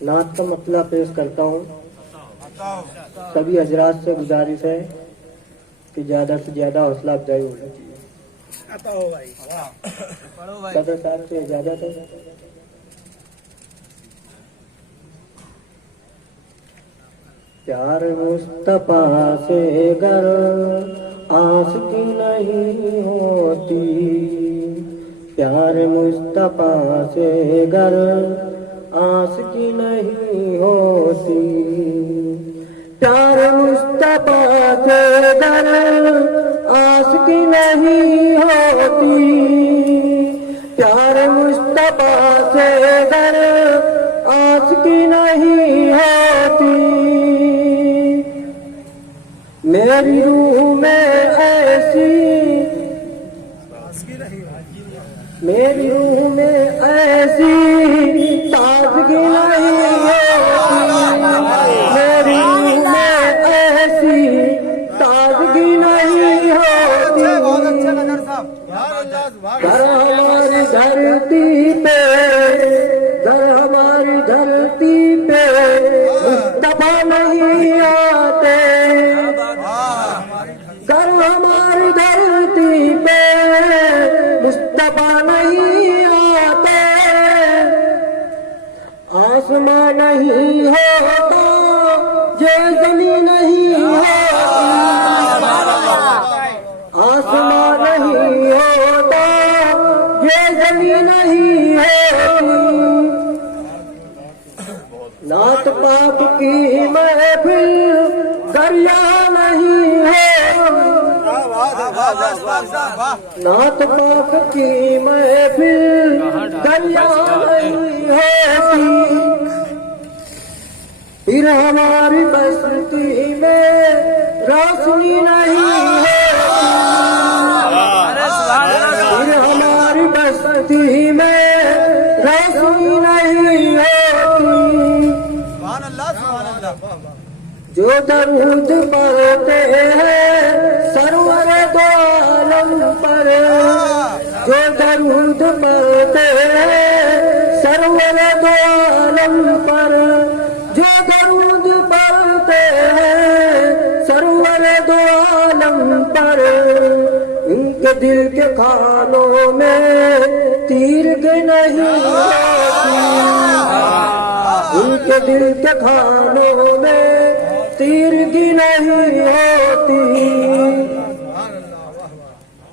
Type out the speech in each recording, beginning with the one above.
नात का मसला पेश करता हूँ। सभी हजरात से गुजारिश है कि ज्यादा से ज्यादा हौसला अफजाई होना चाहिए। सदर साहब से इजाजत है। प्यार मुस्तफा से गर आस की नहीं होती, प्यार मुस्तफा से गर आस की नहीं होती, प्यार मुस्तफा से गर आस की नहीं होती, प्यार मुस्तफा से गर आस की नहीं होती। मेरी रूह में ऐसी, मेरी रूह में ऐसी ताजगी नहीं होती, मेरी रूह में ऐसी ताजगी नहीं होती। घर हमारी धरती पे, घर हमारी धरती पे मुस्तफा नहीं आते, घर हमारी धरती पे मुस्तफा नहीं आते। आसमां नहीं होता ये ज़मीन नहीं होती, आसमां नहीं होता ये ज़मीन नहीं होती। नात पाक की महफिल दरिया नहीं है, नात पाक की महफिल दरिया नहीं होती। फिर हमारी बस्ती में रोशनी नहीं होती, फिर हमारी बस्ती में रोशनी नहीं होती। जो दरूद पढ़ते हैं सरवर दो आलम पर, जो दरूद पढ़ते हैं सरवर दो आलम पर, जो दरूद पढ़ते हैं सरवर दो आलम पर। इनके दिल के खानों में तीर के नहीं होती, इनके दिल के खानों में तीर की नहीं होती।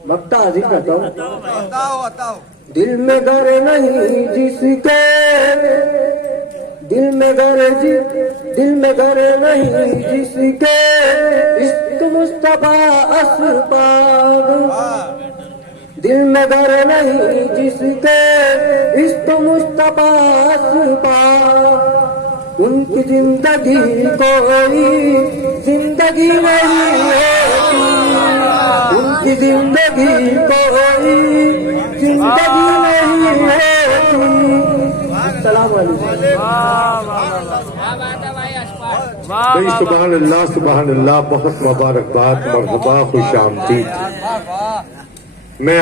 मक्ता हाजिर करता हूँ। दिल में घर नहीं जिसके, दिल में घर दिल में घर नहीं जिसके इश्क मुस्तफा असबाब, दिल में घर नहीं जिसके इश्क मुस्तफा असबाब। उनकी जिंदगी कोई जिंदगी नहीं होती, उनकी जिंदगी कोई जिंदगी नहीं होती। अस्सलाम वालेकुम। सुभान अल्लाह, सुभान अल्लाह। बहुत मुबारकबाद, मरहबा, खुश आमदीद। मैं